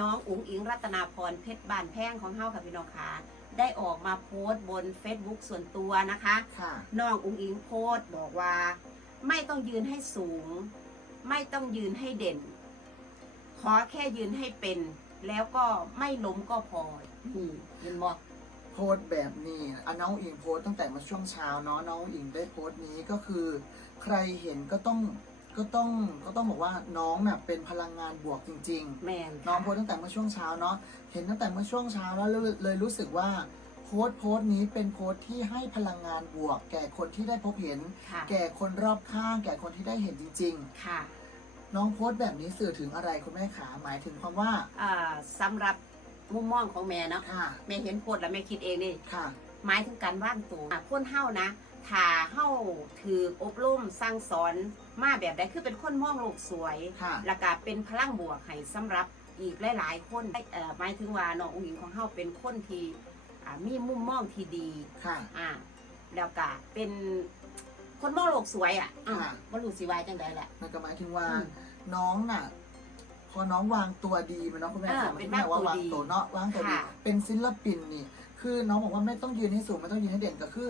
น้องอุ๋งอิงรัตนาพรเพชรบานแพงของเฮาค่ะพี่น้องค่ะได้ออกมาโพสต์บน Facebook ส่วนตัวนะคะค่ะน้องอุ๋งอิงโพสต์บอกว่า ไม่ต้องยืนให้สูง ไม่ต้องยืนให้เด่น ขอแค่ยืนให้เป็น แล้วก็ไม่ล้มก็พอนี่เห็นบอกโพสต์แบบนี้อันน้องอิงโพสต์ตั้งแต่เมาช่วงเช้าเนาะน้องอิงได้โพสต์นี้ก็คือ ใครเห็นก็ต้อง ก็ต้องก็ต้องบอกว่าน้องน่ะเป็นพลังงานบวกจริงๆแมนน้องโพสต์ตั้งแต่เมื่อช่วงเช้าเนาะเห็นตั้งแต่เมื่อช่วงเช้าแล้วเลยเลยรู้สึกว่าโพสต์โพสต์นี้เป็นโพสต์ที่ให้พลังงานบวก แก่คนที่ได้พบเห็น ค่ะแก่คนรอบข้าง แก่คนที่ได้เห็นจริง ค่ะๆ น้องโพสต์แบบนี้สื่อถึงอะไรคุณแม่ขาหมายถึงความว่าอ่าสำหรับมุมมองของแม่เนาะค่ะแม่เห็นโพสต์แล้วแม่คิดเองนี่ค่ะ หมายถึงการว่างตัวอะคนเฮานะ ถ้าเฮาถืออบรมสร้างสอนมาแบบใดคือเป็นคนมองโลกสวย ค่ะ แล้วก็เป็นพลังบวกให้สำหรับอีกหลายๆ คนเอ่อหมายถึงว่าน้ององค์หญิงของเฮาเป็นคนที่อ่ามีมุมมองที่ดี ค่ะ อ่าแล้วก็เป็นคนมองโลกสวยอะอ่าค่ะ บ่รู้สิว่าจังไดแหละ นั่นก็หมายถึงว่าอืมน้องน่ะ พอน้องวางตัวดีมันเนาะคุณแม่อ่าค่ะเป็นหมายถึงว่าวางวางตัวดีตัวเนาะวางตัวดีค่ะเป็นศิลปินนี่ คือน้องบอกว่าไม่ต้องยืนให้สูงไม่ต้องยืนให้เด่นก็คือ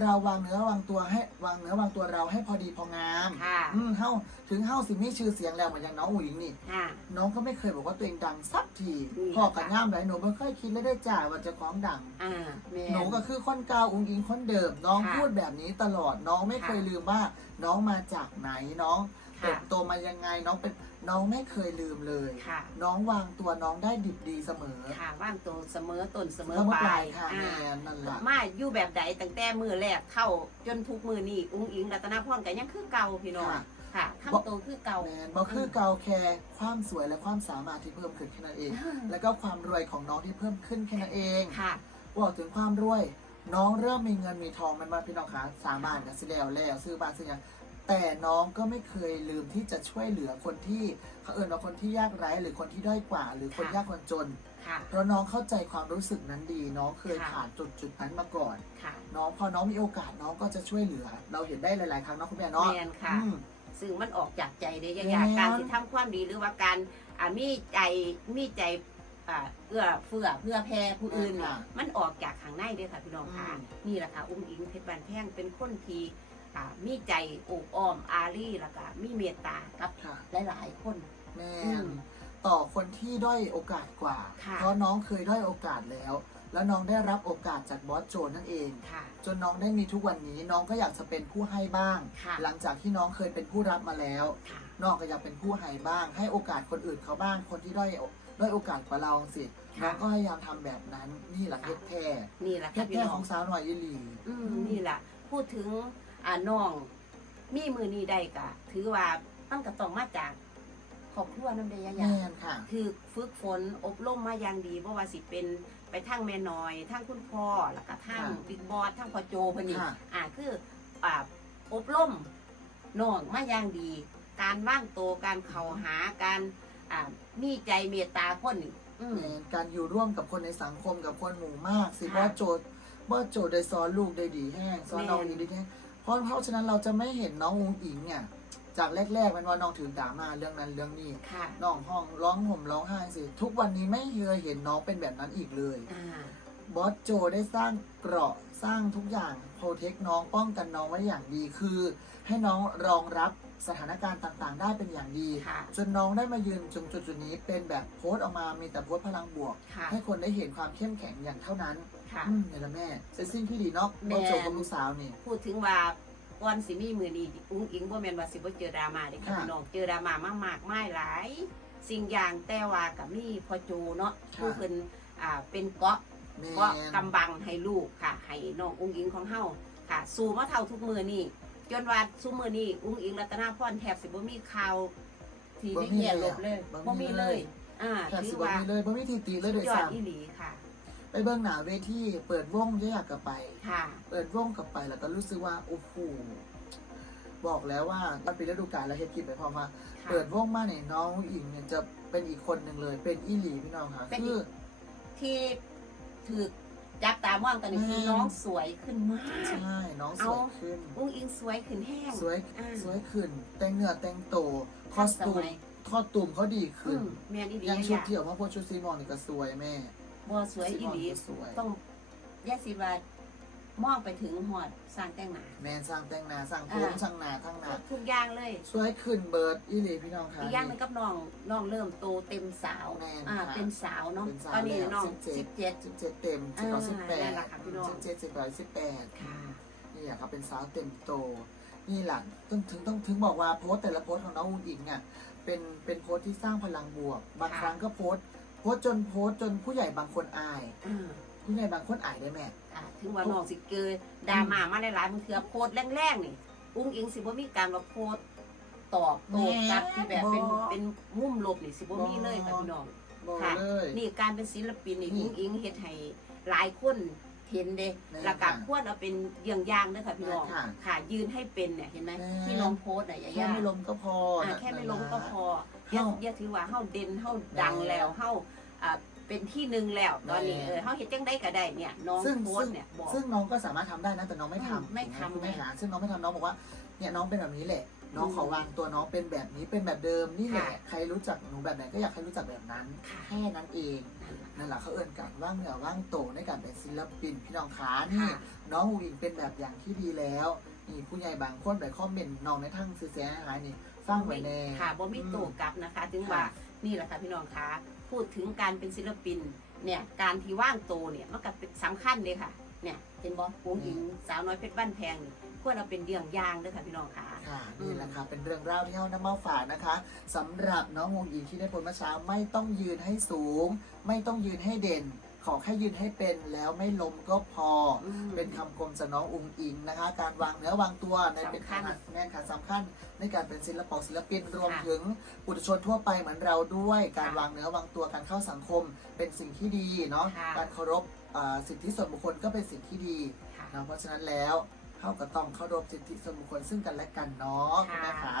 เราวางเนื้อวางตัวให้วางเนื้อวางตัวเราให้พอดีพองามค่ะอืมเฮาถึงเฮาสิมีชื่อเสียงแล้วเหมือนอย่างน้องอุ๋ยนี่ ค่ะ น้องก็ไม่เคยบอกว่าตัวเองดังสักทีอืมพ่อกับย่ามไหนหนูไม่เคยคิดเลยได้จ่ายว่าจะของดัง อ่าแม่หนูก็คือคนเก่าอุ้งอิงคนเดิม น้องค่ะพูดแบบนี้ตลอดน้องไม่เคยค่ะลืมว่า น้องมาจากไหนน้องค่ะเติบโตมายังไงน้องเป็น น้องไม่เคยลืมเลย ค่ะ น้องวางตัวน้องได้ดิบดีเสมอค่ะว่างตัวเสมอต้นเสมอแล้วปเมื่อปลาลายยค่ะอ่าแม่นั่นแหละมาอยู่แบบใดตั้งแต่มือแรกเข้าจนทุกมือนี่อุ้งอิงรัตนพรก็ยังคือเก่าพี่น้องค่ะค่ะทำตัวคือเก่า แมนบอกคือเกาแค่ความสวยและความสามารถที่เพิ่มขึ้นแค่นั้นเอง แล้วก็ความรวยของน้องที่เพิ่มขึ้นแค่นั้นเองค่ะ บอกถึงความรวย น้องเริ่มมีเงินมีทองมันมาพี่น้องคะสามบานกับสิแล้วแล้วซื้อบ้านซื้อหยัง แต่น้องก็ไม่เคยลืมที่จะช่วยเหลือคนที่เขาเอ่นว่าคนที่ยากไร้หรือคนที่ด้อยกว่า หรือคนค่ะ ยากคนจน ค่ะ เพราะน้องเข้าใจความรู้สึกนั้นดี น้องเคยค่ะ ผ่านจุดจุดๆนั้นมาก่อน ค่ะ น้องพอน้องมีโอกาสน้องก็จะช่วยเหลือ เราเห็นได้หลาย ๆ ครั้งเนาะคุณแม่เนาะแมนค่ะ อืม ซึ่งมันออกจากใจได้ยาแม่กนๆการที่ทำความดีหรือว่าการอ่ามีใจมีใจอ่าเอื้อเฟื้อเพื่อแพ่ผู้อื่นเนี่ยมันออกจากข้างในเด้อค่ะพี่น้องค่ะนี่แหละค่ะอุ้งอิงเพชรบานแพงเป็นคนที่ อ่ามีใจโอบอ้อมอารีแล้วก็มีเมตตากับค่ะ หลาย ๆ คน แม่อืนมต่อคนที่ด้อยโอกาสกว่า ค่ะ เพราะน้องเคยด้อยโอกาสแล้ว แล้วน้องได้รับโอกาสจากบอสโจนั่นเอง ค่ะ จนน้องได้มีทุกวันนี้น้องก็อยากจะเป็นผู้ให้บ้าง ค่ะ หลังจากที่น้องเคยเป็นผู้รับมาแล้ว ค่ะ น้องก็อยากเป็นผู้ให้บ้าง ให้โอกาสคนอื่นเขาบ้าง คนที่ด้อยด้อยโอกาสกว่าเราสิค่ะ น้องก็พยายามทำแบบนั้นนี่แหละเพชรแท้นี่แหละเพค่ะชรพี่แท้น้อขงองสาวหน่อยอีหลี อืมนี่แหละพูดถึง อ่าน้อง มีมือนี้ได้กะถือว่ามันก็ต้องมาจากครอบครัวน้ำเดยยะแม่นค่ะ คือฝึกฝนอบรมมาอย่างดีเพราะว่าสิเป็นไปทั้งแม่น้อยทั้งคุณพ่อแล้วก็ทั้งค่ะบิ๊กบอสทั้งพ่อโจเพนนี่ค่ะ อ่าคืออ่าอบรมน้องมาอย่างดี การว่างโตวการเข้าหาการอ่ามีใจเมตตาคนนี่อืม แม่นการอยู่ร่วมกับคนในสังคมกับคนหมู่มาก สิค่ะบอสโจบอสโจได้สอนลูกได้ดีแห้งสอนน้องแม่น ดีแห้งเพ ราะเพราะฉะนั้นเราจะไม่เห็นน้องอุงอิงเนี่ยจากแรกๆมันว่าน้องถือด่ามาเรื่องนั้นเรื่องนี้ค่ะ น้องห้องร้องห่มร้องไห้สิทุกวันนี้ไม่เคยเห็นน้องเป็นแบบนั้นอีกเลยอ่า บอสโจได้สร้างเกราะสร้างทุกอย่างโปรเทคน้องป้องกันน้องไว้อย่างดีคือ ให้น้องรองรับ สถานการณ์ต่างๆ ได้เป็นอย่างดี ค่ะจนน้องได้มายืนจุดจุดๆนี้เป็นแบบโพสต์ออกมามีแต่โพสต์พลังบวก ค่ะ ให้คนได้เห็นความเข้มแข็งอย่างเท่านั้นค่ะ อืมเนี่ยละแม่เป็นสิ่งที่ดีเนาะแม่ บอสโจกับลูกสาวนี่ พูดถึงว่าก่อนสิมีมือนี้อุ้งอิงบ่แม่นว่าสิบ่เจอดราม่าเด้ค่ะค่ะพี่น้องเจอดราม่ามากมากๆมายหลาย สิ่งอย่างแต่ว่าก็มีพ่อโจเนาะค่ะ ผู้เพิ่นอ่าเป็นเกาะแม่ เกาะกำบังให้ลูกค่ะ ให้น้องอุ้งอิงของเฮาค่ะ สู่มาเท่าทุกมือนี่ จนว่าทุกมือนี่อุ้งอิงรัตนาพรแทบสิบ่มีข่าวที่ไม่แย่ลบเลยบ่มีเลย อ่าแค่ถืสิอบ่ว่ามีเลยบ่มีทีตีเลยสุโดดยยอดซ้อีหลีค่ะำไปเบื้องหน้าเวทีเปิดวงแยกกับไป ค่ะ เปิดวงกลับไปแล้วก็รู้สึกว่าโอ้โหบอกแล้วว่ามันเป็นฤดูกาลแล้วเฮ็ดกิจไปพร้อมมาค่ะ เปิดวงมาเนี่ยน้องอิงเนี่ยจะเป็นอีกคนหนึ่งเลย เป็นอีหลีพี่น้องค่ะเป็นอีคืกอที่ถือ จับตามองตอนนี้คือแม่น้องสวยขึ้นมาก ใช่น้องสวยขึ้นอุ้งอิงสวยขึ้นแห้งสวยอ่าสวยขึ้น แต่งเนื้อแต่งตัวคอสตูทันสมมัยคทอดตุ่มเขาดีอืขึ้นมแม่นอีหลียังชุดยะที่ออกมาโพสชุดซีมอนนี่ก็สวยแม่บ่สวยอีหลีซีมนก็สวยต้องแยกสิว่า มองไปถึงหอดสร้างแต่งหน้าแม่สร้างแต่งหน้าสร้างผมอ่า สร้างหน้าทั้งหน้าทุกอย่างเลยสวยขึ้นเบิร์ดอีหลีพี่น้องค่ะ อีกอย่างหนึงกับน้องน้องเริ่มโตเต็มสาวแม่นอ่าค่ะ เป็นสาวเนาะเป็นสาวตอนนี้แล้วน้อง17สิบเจ็ด สิบเจ็ดเต็มสิบเก้าสิบแปดนั่นแหละค่ะพี่น้องสิบเจ็ดสิบแปดสิบแปดค่ะ นี่แหละครับเป็นสาวเต็มโต นี่แหละต้องถึงต้องถึงบอกว่าโพสต์แต่ละโพสต์ของน้องอุ้งอิงอะเป็นเป็นโพสต์ที่สร้างพลังบวก บางค่ะครั้งก็โพสต์โพสต์จนโพสต์จนผู้ใหญ่บางคนอายอื มผู้ใหญ่บางคนอายได้แม่ อ่าถึงว่าน้องสิเกิดดราม่ามาหลายๆบางเทื่อโพดแรงๆนี่อุ้งอิงสิบ่มีการว่าโพดตอบโต้กลับที่แบบเป็นบ่ เป็นมุมลบนี่สิบ่มีเลยค่ะพี่น้องบอกค่ะ เลย นี่การเป็นศิลปินนี่นี่อุ้งอิงเฮ็ดให้หลายคนเห็นเด้แม่แล้วก็ค่ะควรเอาเป็นเยี่ยงอย่างเด้อค่ะพี่น้องแม่ค่ะค่ะยืนให้เป็นเนี่ยเห็นไหมแม่ ที่น้องโพสต์น่ะอย่าแค่ย่าไม่ลมก็พออ่านะ แค่ไม่ลงก็พออเฮ้าย่าอย่าถือว่าเฮาเด่นเฮาดังแล้วเฮาอ่า เป็นที่หนึ่งแล้วตอนนี้แม่เออเฮาเฮ็ดจังได๋ก็ได้เนี่ยน้องซึ่งโพสซึ่งต์เนี่ยบอก ซึ่งน้องก็สามารถทำได้นะแต่น้องไม่อืมทำไม่ทำคุณแม่หาซึ่งน้องไม่ทำน้องบอกว่าเนี่ยน้องเป็นแบบนี้แหละ น้องอืมขอวางตัวน้องเป็นแบบนี้เป็นแบบเดิมนี่แหละค่ะ ใครรู้จักหนูแบบไหนก็อยากให้รู้จักแบบนั้นค่ะแค่นั้นเองนั่นแหละเขาเอิ้นกันว่างเหนือว่างโตในการเป็นศิลปินพี่น้องขานี่ ค่ะ น้องอูอิงเป็นแบบอย่างที่ดีแล้ว นี่ผู้ใหญ่บางคนไปคอมเมนต์น้องในทั้งซื้อเสียหายนี่ฟังไว้แน่ ค่ะบ่มีโตกลับนะคะ ถึงว่าค่ะนี่แหละค่ะพี่น้องคะ พูดถึงการเป็นศิลปินเนี่ยการที่ว่างโตเนี่ยมันก็เป็นสำคัญเลยค่ะเนี่ยเห็นบ่ผู้หญิงสาวน้อยเพชรบ้านแพงนี่ควรเอาเป็นเรื่องอย่างเด้อค่ะพี่น้องค่ะค่ะนี่แหละค่ะเป็นเรื่องราวที่เฮานำมาฝากนะคะสำหรับน้องวงอิงที่ได้ผลเมื่อเช้าไม่ต้องยืนให้สูง ไม่ต้องยืนให้เด่นข อแค่ยืนให้เป็นแล้วไม่ล้มก็พออืมเป็นคำคมจากน้องอุงอิงนะคะ การวางเนื้อวางตัวในเป็นสำคัญแน่นค่ะสำคัญในการเป็นศิลปะศิลปินรวมค่ะถึงปุถุชนทั่วไปเหมือนเราด้วย การค่ะวางเนื้อวางตัวการเข้าสังคมเป็นสิ่งที่ดีเนาะค่ะ การเคารพอ่าสิทธิส่วนบุคคลก็เป็นสิ่งที่ดี ค่ะ นะเพราะฉะนั้นแล้วเขาก็ต้องเคารพสิทธิส่วนบุคคลซึ่งกันและกันเนาะคุณแม่ค่ะคะ